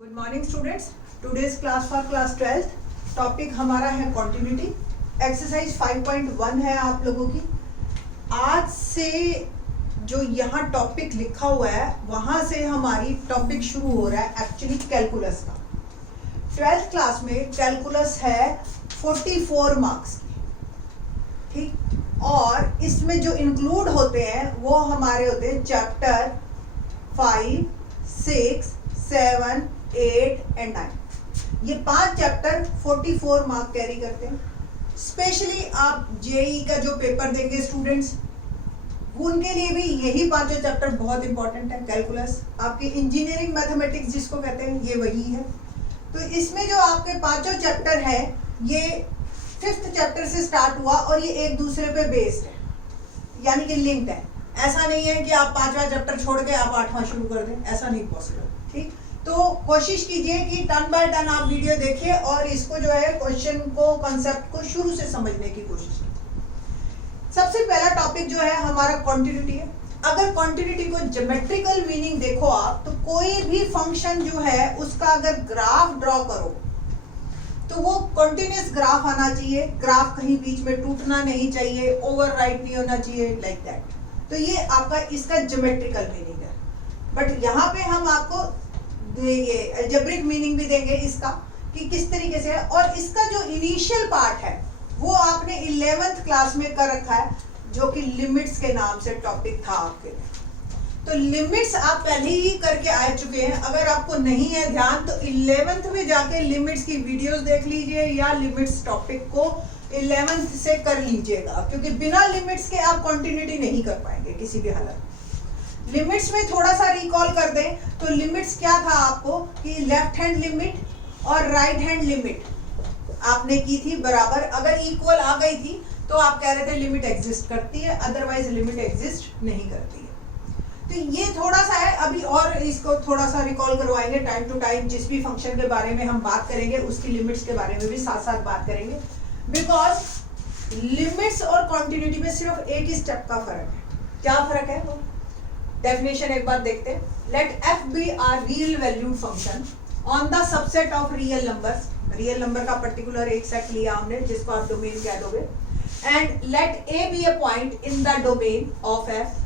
Good morning students, today's class for class 12th। Topic हमारा है continuity. Exercise 5.1 है आप लोगों की। आज से जो यहाँ टॉपिक लिखा हुआ है वहाँ से हमारी टॉपिक शुरू हो रहा है एक्चुअली कैलकुलस का। 12th क्लास में कैलकुलस है 44 मार्क्स की, ठीक। और इसमें जो इंक्लूड होते हैं वो हमारे होते हैं चैप्टर 5, 6, 7, 8 एंड 9। ये 5 चैप्टर 44 मार्क कैरी करते हैं। स्पेशली आप जेई का जो पेपर देंगे स्टूडेंट्स, उनके लिए भी यही 5 चैप्टर बहुत इंपॉर्टेंट है। कैलकुलस आपके इंजीनियरिंग मैथमेटिक्स जिसको कहते हैं ये वही है। तो इसमें जो आपके 5 चैप्टर है ये 5th चैप्टर से स्टार्ट हुआ और ये एक दूसरे पे बेस्ड है, यानी कि लिंक्ड है। ऐसा नहीं है कि आप 5वां चैप्टर छोड़ के आप 8वां शुरू कर दें, ऐसा नहीं पॉसिबल, ठीक। तो कोशिश कीजिए कि टर्न बाय टर्न आप वीडियो देखिए और इसको जो है क्वेश्चन को, कंसेप्ट को शुरू से समझने की कोशिश कीजिए। सबसे पहला टॉपिक जो है हमारा कॉन्टिन्यूटी है। अगर कॉन्टिन्यूटी को ज्योमेट्रिकल मीनिंग देखो आप, तो कोई भी फंक्शन जो है उसका अगर ग्राफ ड्रॉ करो तो वो कॉन्टिन्यूस ग्राफ आना चाहिए। ग्राफ कहीं बीच में टूटना नहीं चाहिए, ओवरराइट नहीं होना चाहिए, लाइक दैट। तो ये आपका इसका ज्योमेट्रिकल मीनिंग है। बट यहाँ पे हम आपको ये अलजेब्रिक मीनिंग भी देंगे इसका कि किस तरीके से है। और इसका जो इनिशियल पार्ट है वो आपने 11th क्लास में कर रखा है, जो कि लिमिट्स के नाम से टॉपिक था आपके लिए। तो लिमिट्स आप पहले ही करके आ चुके हैं। अगर आपको नहीं है ध्यान तो 11th में जाके लिमिट्स की वीडियोस देख लीजिए या लिमिट्स टॉपिक को 11th से कर लीजिएगा, क्योंकि बिना लिमिट्स के आप कंटिन्यूटी नहीं कर पाएंगे किसी भी हालत में। लिमिट्स में थोड़ा सा रिकॉल कर दें तो लिमिट्स क्या था आपको कि लेफ्ट हैंड लिमिट और राइट हैंड लिमिट आपने की थी बराबर। अगर इक्वल आ गई थी तो आप कह रहे थे लिमिट एग्जिस्ट करती है, अदरवाइज लिमिट एग्जिस्ट नहीं करती है। तो ये थोड़ा सा है, अभी और इसको थोड़ा सा रिकॉल करवाएंगे टाइम टू टाइम। जिस भी फंक्शन के बारे में हम बात करेंगे उसकी लिमिट्स के बारे में भी साथ साथ बात करेंगे, बिकॉज लिमिट्स और कॉन्टिन्यूटी में सिर्फ एक ही स्टेप का फर्क है। क्या फर्क है वो डेफिनेशन एक बार देखते हैं। Let f be a real valued function on the subset of real numbers। Real number का पर्टिकुलर एक सेट लिया हमने जिसको आप डोमेन कह दोगे। And let a be a point in the domain of f,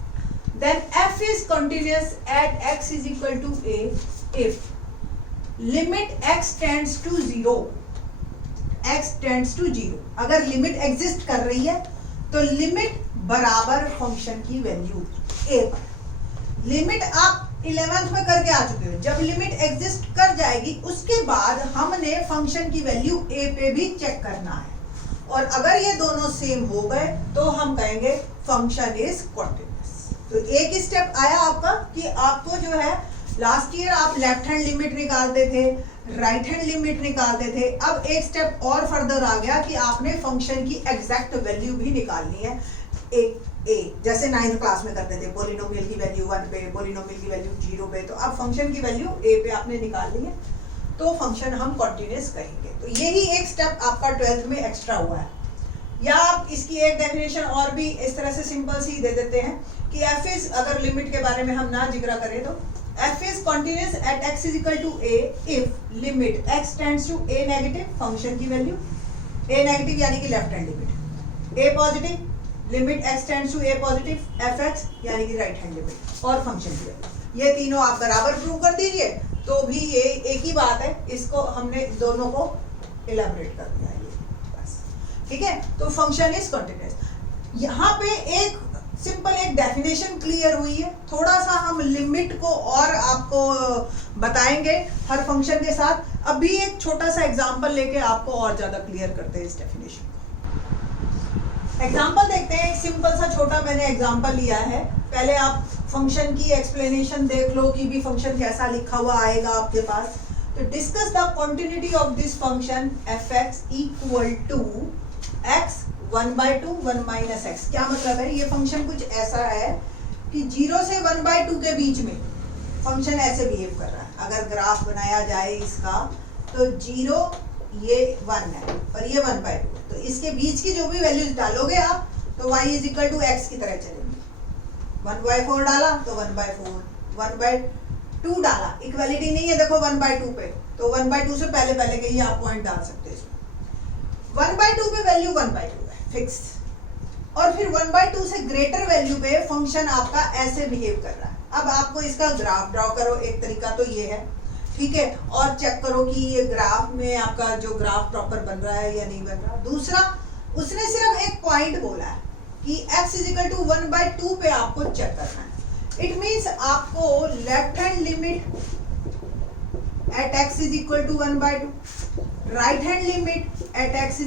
then f is continuous at x is equal to a if limit x tends to 0, x tends to 0। अगर limit exist कर रही है तो limit बराबर function की value a पर। Limit आप 11th में करके आ चुके हो। जब लिमिट एग्जिस्ट कर जाएगी उसके बाद हमने फंक्शन की वैल्यू a पे भी चेक करना है, और अगर ये दोनों सेम हो गए तो हम कहेंगे फंक्शन इज कॉन्टिन्यूअस। तो एक ही स्टेप आया आपका कि आपको जो है लास्ट ईयर आप लेफ्ट हैंड लिमिट निकालते थे, राइट हैंड लिमिट निकालते थे। अब एक स्टेप और फर्दर आ गया कि आपने फंक्शन की एग्जैक्ट वैल्यू भी निकालनी है। जैसे 9th क्लास में करते थे, पोलिनोमियल की वैल्यू 1 पे, पोलिनोमियल की वैल्यू 0 पे। तो अब फंक्शन की वैल्यू a पे आपने निकालनी है तो फंक्शन हम कॉन्टिन्यूअस कहेंगे। तो यही एक स्टेप आपका 12th में एक्स्ट्रा हुआ है। या आप इसकी एक डेफिनेशन और भी इस तरह से सिंपल सी दे देते हैं कि f इज, अगर लिमिट के बारे में हम ना जिक्र करें तो f is continuous at x is equal to a if limit x tends to a negative, function की वैल्यू a नेगेटिव यानी कि left hand limit, a positive limit x tends to a positive fx यानी कि right hand limit, और function की value. ये तीनों आप बराबर प्रूव कर दीजिए तो भी ये एक ही बात है। इसको हमने दोनों को इलैबोरेट कर दिया है ये बस, ठीक है। तो फंक्शन इज कंटीन्यूअस। यहाँ पे एक सिंपल एक डेफिनेशन क्लियर हुई है। थोड़ा सा हम लिमिट को और आपको बताएंगे हर फंक्शन के साथ। अभी एक छोटा सा एग्जांपल लेके आपको और ज्यादा क्लियर करते हैं इस डेफिनेशन को। एग्जाम्पल देखते हैं। एक सिंपल सा छोटा मैंने एग्जाम्पल लिया है। पहले आप फंक्शन की एक्सप्लेनेशन देख लो कि भी फंक्शन कैसा लिखा हुआ आएगा आपके पास। तो discuss the continuity of this function fx equal to x 1/2 1 minus x। क्या मतलब है? ये फंक्शन कुछ ऐसा है कि 0 से 1/2 के बीच में फंक्शन ऐसे बिहेव कर रहा है। अगर ग्राफ बनाया जाए इसका तो 0 ये 1 है और ये 1/2, तो इसके बीच की जो भी वैल्यूज डालोगे आप तो y is equal to x की तरह चलेंगे। 1/4 डाला तो 1/4, 2 डाला, इक्वालिटी नहीं है देखो 1/2 पे, तो 1/2 से पहले पहले के ही आप पॉइंट डाल सकते हैं इसमें। 1/2 पे वैल्यू 1/2 है फिक्स, और फिर 1/2 से ग्रेटर वैल्यू पे फंक्शन आपका ऐसे बिहेव कर रहा है। अब आपको इसका ग्राफ ड्रॉ करो, एक तरीका तो ये है, ठीक है, और चेक करो कि ये ग्राफ में आपका जो ग्राफ प्रॉपर बन रहा है या नहीं बन रहा। दूसरा, उसने सिर्फ एक पॉइंट बोला है कि x = 1/2 पे आपको चेक करना है। इट मींस आपको left hand limit at x = 1/2, right hand limit at x =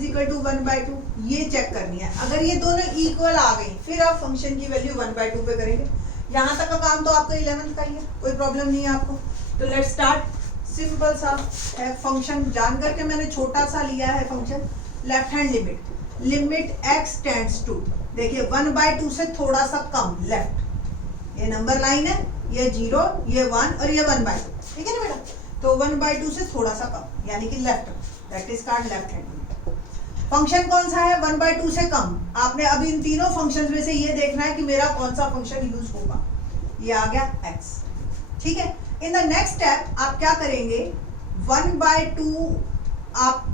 1/2 ये चेक करनी है। अगर ये दोनों इक्वल आ गई फिर आप फंक्शन की वैल्यू 1/2 पे करेंगे। यहाँ तक का काम तो आपका 11th का ही है, कोई प्रॉब्लम नहीं है आपको। तो लेट्स स्टार्ट। सिंपल सा है फंक्शन, जान करके मैंने छोटा सा लिया है function. Left hand limit x tends to, देखिए 1/2 से थोड़ा सा कम लेफ्ट, ये नंबर लाइन है, ये 0, ये 1 और ये 1/2, ठीक है ना बेटा। तो 1/2 से थोड़ा सा कम यानी कि left, that is called left hand limit. Function कौन सा है 1/2 से कम? आपने अभी इन तीनों फंक्शंस में से ये देखना है कि मेरा कौन सा फंक्शन यूज होगा। ये आ गया x, ठीक है। इन द नेक्स्ट स्टेप आप क्या करेंगे, 1/2 आप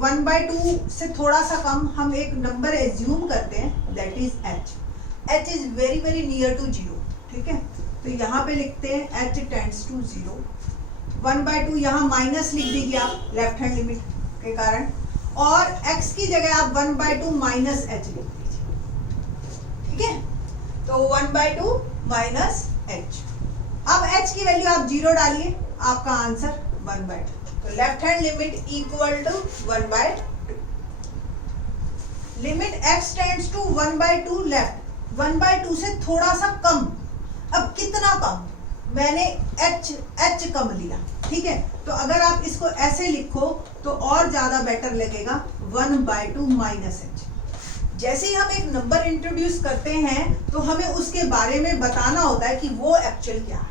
1/2 से थोड़ा सा कम हम एक नंबर एज्यूम करते हैं, that is h is very very near to 0, ठीक है। तो यहाँ पे लिखते हैं h टेंड्स टू 0। 1/2 यहाँ माइनस लिख दीजिए आप लेफ्ट हैंड लिमिट के कारण, और x की जगह आप 1/2 माइनस h लिख दीजिए, ठीक है। तो 1/2 माइनस h, अब h की वैल्यू आप 0 डालिए, आपका आंसर 1/2। तो left hand limit equal to 1/2। Limit x tends to 1/2 left, 1/2 से थोड़ा सा कम। अब कितना कम? मैंने h कम लिया, ठीक है। तो अगर आप इसको ऐसे लिखो तो और ज्यादा बेटर लगेगा, 1/2 माइनस h। जैसे ही हम एक नंबर इंट्रोड्यूस करते हैं तो हमें उसके बारे में बताना होता है कि वो एक्चुअल क्या है,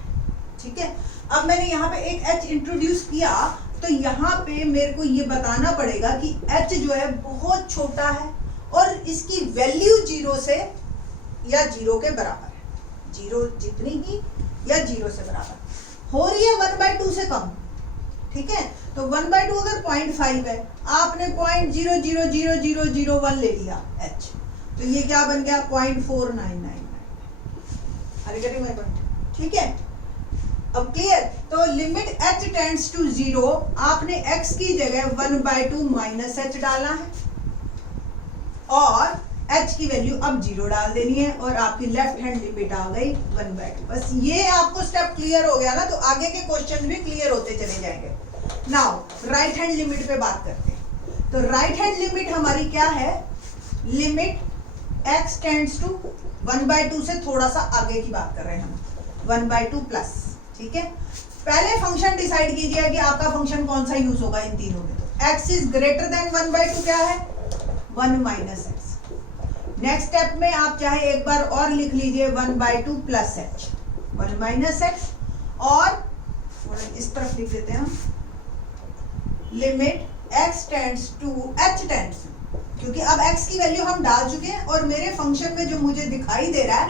ठीक है। अब मैंने यहाँ पे एक h इंट्रोड्यूस किया, तो यहाँ पे मेरे को ये बताना पड़ेगा कि h जो है बहुत छोटा है और इसकी वैल्यू 0 से या 0 के बराबर है, 0 जितनी ही या 0 से बराबर हो रही है 1/2 से कम, ठीक है। तो 1/2 अगर 0.5 है, आपने 0.000001 ले लिया h, तो ये क्या बन गया 0.4999। अरे गेटिंग माय पॉइंट, ठीक है। अब क्लियर? तो लिमिट h टेंड्स टू 0, आपने x की जगह 1/2 माइनस h डाला है और h की वैल्यू अब 0 डाल देनी है और आपकी लेफ्ट हैंड लिमिट आ गई 1/2। बस ये आपको स्टेप क्लियर हो गया ना, तो आगे के क्वेश्चन भी क्लियर होते चले जाएंगे। नाउ राइट हैंड लिमिट पे बात करते हैं। तो राइट हैंड लिमिट हमारी क्या है, लिमिट x टेंड्स टू 1/2 से थोड़ा सा आगे की बात कर रहे हैं हम, 1/2 प्लस, ठीक है। पहले फंक्शन डिसाइड कीजिए कि आपका फंक्शन कौन सा यूज होगा इन तीनों में। तो x इज ग्रेटर देन 1/2 क्या है 1 माइनस x। नेक्स्ट स्टेप में आप चाहे एक बार और लिख लीजिए 1/2 प्लस h, 1 माइनस x, और इस तरफ लिख देते हैं limit x tends to h tends, क्योंकि अब x की वैल्यू हम डाल चुके हैं और मेरे फंक्शन में जो मुझे दिखाई दे रहा है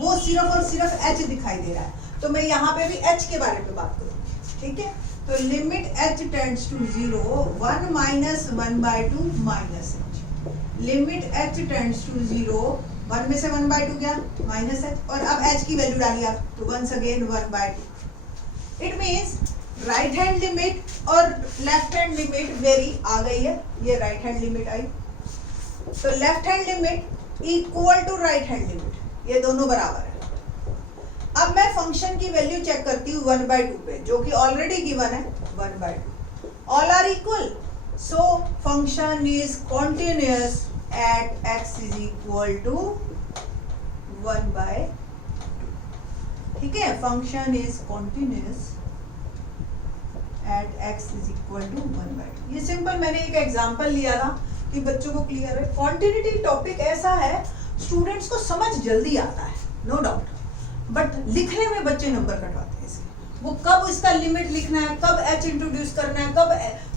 वो सिर्फ और सिर्फ h दिखाई दे रहा है, तो मैं यहाँ पे भी h के बारे में बात करूँगी, ठीक है। तो limit h tends to 0, 1 minus 1/2 minus h, limit h tends to 0, 1 में से 1/2 क्या माइनस h, और अब h की वैल्यू डालिए आप, तो once again 1/2। It means right hand limit और लेफ्ट हैंड लिमिट वेरी आ गई है, ये राइट हैंड लिमिट आई, तो left hand limit equal to right hand limit, ये दोनों बराबर है। अब मैं फंक्शन की वैल्यू चेक करती हूँ 1/2 पे, जो कि ऑलरेडी गिवन है 1/2, all are equal, so function is continuous at x is equal to 1/2, ठीक है। Function is continuous at x is equal to 1/2। ये सिंपल मैंने एक एग्जांपल लिया था कि बच्चों को क्लियर है। क्वांटिटी टॉपिक ऐसा है स्टूडेंट्स को समझ जल्दी आता है, नो डाउट, बट लिखने में बच्चे नंबर कटवाते हैं इसके। वो कब इसका लिमिट लिखना है, कब h इंट्रोड्यूस करना है, कब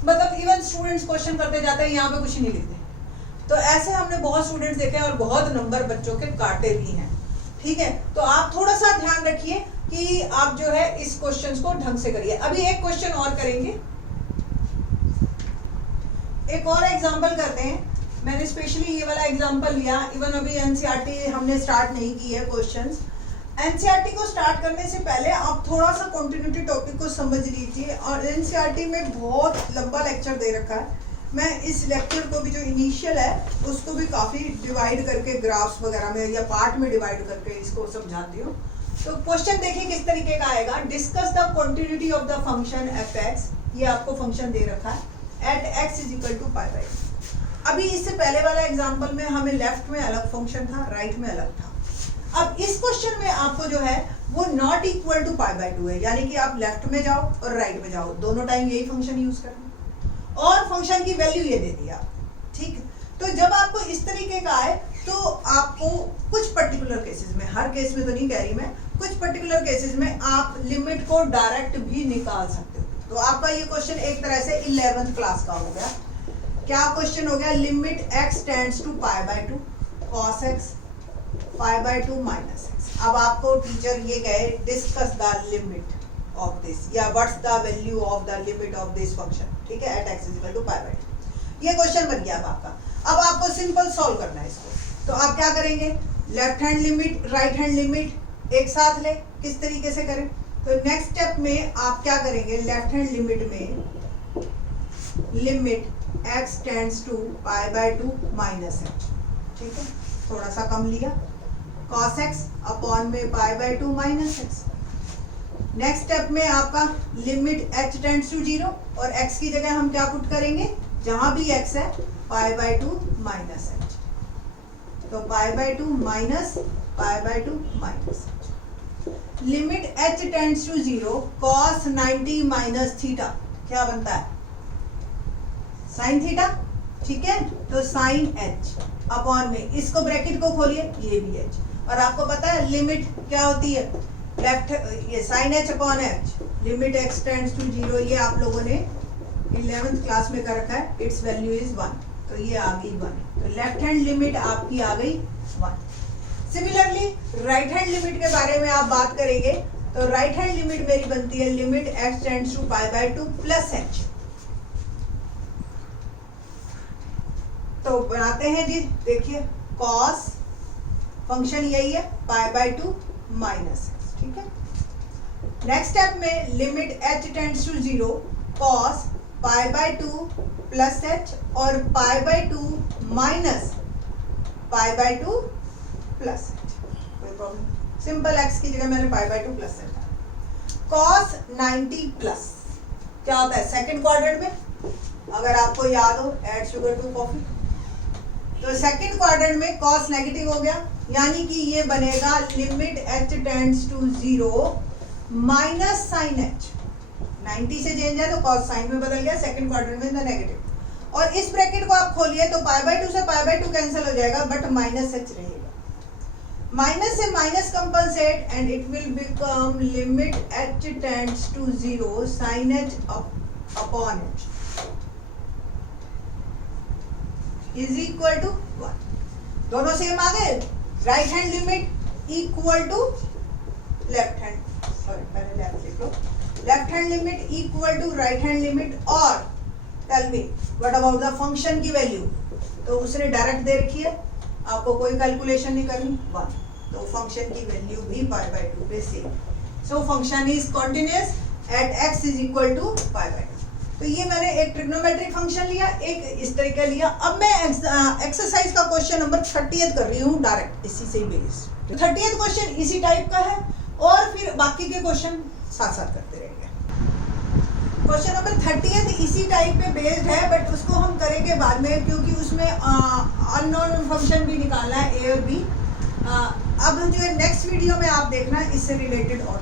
मतलब इवन स्टूडेंट्स क्वेश्चन करते जाते हैं, यहाँ पे कुछ नहीं लिखते। तो ऐसे हमने बहुत स्टूडेंट्स देखे हैं और बहुत नंबर बच्चों के काटे भी हैं, ठीक है, तो आप थोड़ा सा ध्यान रखिए कि आप जो है इस क्वेश्चंस को ढंग से करिए। अभी एक क्वेश्चन और करेंगे, एक और एग्जांपल करते हैं। मैंने स्पेशली ये वाला एग्जांपल लिया, इवन अभी एनसीईआरटी हमने स्टार्ट नहीं की है क्वेश्चंस। एनसीईआरटी को स्टार्ट करने से पहले आप थोड़ा सा कॉन्टिन्यूटी टॉपिक को समझ लीजिए, और एनसीईआरटी में बहुत लंबा लेक्चर दे रखा है। मैं इस लेक्चर को भी जो इनिशियल है उसको भी काफ़ी डिवाइड करके ग्राफ्स वगैरह में या पार्ट में डिवाइड करके इसको समझाती हूँ। तो क्वेश्चन देखिए किस तरीके का आएगा। Discuss the continuity of the function F X, ये आपको फंक्शन दे रखा है, at x is equal to pi by. अभी इससे पहले वाला एग्जाम्पल में हमें लेफ्ट में अलग फंक्शन था, राइट में अलग था। अब इस क्वेश्चन में आपको जो है वो not equal to pi by two है, यानी कि आप लेफ्ट में जाओ और राइट में जाओ, दोनों टाइम यही फंक्शन यूज करना, और फंक्शन की वैल्यू ये दे दिया। ठीक, तो जब आपको इस तरीके का आए तो आपको कुछ पर्टिकुलर केसेस में, हर केस में तो नहीं कह रही मैं, कुछ पर्टिकुलर केसेस में आप लिमिट को डायरेक्ट भी निकाल सकते हो। तो आपका ये क्वेश्चन एक तरह से 11th क्लास का हो गया। क्या क्वेश्चन हो गया? Limit x tends to pi by two cos x pi by two minus x. अब आपको टीचर ये कहे discuss the limit of this, या what's the value of the limit of this function, ठीक है, at x is equal to pi by two. ये question बन गया अब आपका। अब आपको सिंपल सॉल्व करना है इसको। तो आप क्या करेंगे? Left hand limit right hand limit एक साथ ले, किस तरीके से करें? तो नेक्स्ट स्टेप में आप क्या करेंगे? लेफ्ट हैंड लिमिट में limit x tends to pi by two minus X, ठीक है, थोड़ा सा कम लिया, cos x अपॉन में पाई by two minus x. Next step में आपका लिमिट h टेंड्स टू 0, और x की जगह हम क्या पुट करेंगे? जहां भी x है pi by two minus h, तो pi by two minus pi by two minus h. Limit h tends to 0 cos 90 minus theta, क्या बनता है? साइन थीटा, ठीक है, तो साइन h अपॉन में, इसको ब्रैकेट को खोलिए, ये भी h, और आपको पता है लिमिट क्या होती है? लेफ्ट, ये sine h upon h, limit x tends to 0, ये आप लोगों ने 11th क्लास में कर रखा है, इट्स वैल्यू इज 1, तो ये आ गई 1, तो लेफ्ट हैंड लिमिट आपकी आ गई 1। सिमिलरली राइट हैंड लिमिट के बारे में आप बात करेंगे, तो राइट हैंड लिमिट मेरी बनती है limit x tends to pi by two plus h। तो बनाते हैं जी, देखिए cos फंक्शन यही है pi by two minus X, ठीक है। नेक्स्ट स्टेप में limit h tends to 0 cos pi by two plus h और pi by two minus pi by two plus h, कोई प्रॉब्लम? सिंपल x की जगह मैंने pi by two plus h। cos 90 plus क्या होता है second quadrant में? अगर आपको याद हो, ऐड शुगर टू कॉफी, तो सेकंड क्वाड्रेंट में cos नेगेटिव हो गया, यानी कि ये बनेगा limit h tends to 0 minus sine h। 90 से चेंज है तो cos साइन में बदल गया, सेकंड क्वाड्रेंट में नेगेटिव। और इस ब्रैकेट को आप खोलिए तो पाई बाई टू से पाई बाई टू कैंसिल हो जाएगा, बट माइनस h रहेगा। माइनस से minus compensate and it will become limit h tends to 0 sine h upon h is equal to 1। दोनों सेम आ गए। Right hand limit equal to left hand, sorry पहले left लिख लो, left hand limit equal to right hand limit, और tell me what about the function की वैल्यू? तो उसने डायरेक्ट दे रखी है, आपको कोई कैलकुलेशन नहीं करनी, 1, तो फंक्शन की वैल्यू भी पाई बाई टू पे same. So function is continuous at x is equal to pi by two. तो ये मैंने एक ट्रिग्नोमेट्रिक फंक्शन लिया, एक इस तरीके लिया। अब मैं एक्सरसाइज का क्वेश्चन नंबर 30th कर रही हूँ डायरेक्ट इसी से बेस्ड। 30th क्वेश्चन इसी टाइप का है, और फिर बाकी के क्वेश्चन साथ साथ करते रहेंगे। क्वेश्चन नंबर 30th इसी टाइप पे बेस्ड है, बट उसको हम करेंगे बाद में, क्योंकि उसमें अननोन फंक्शन भी निकालना है, a और b। अब जो है नेक्स्ट वीडियो में आप देखना इससे रिलेटेड और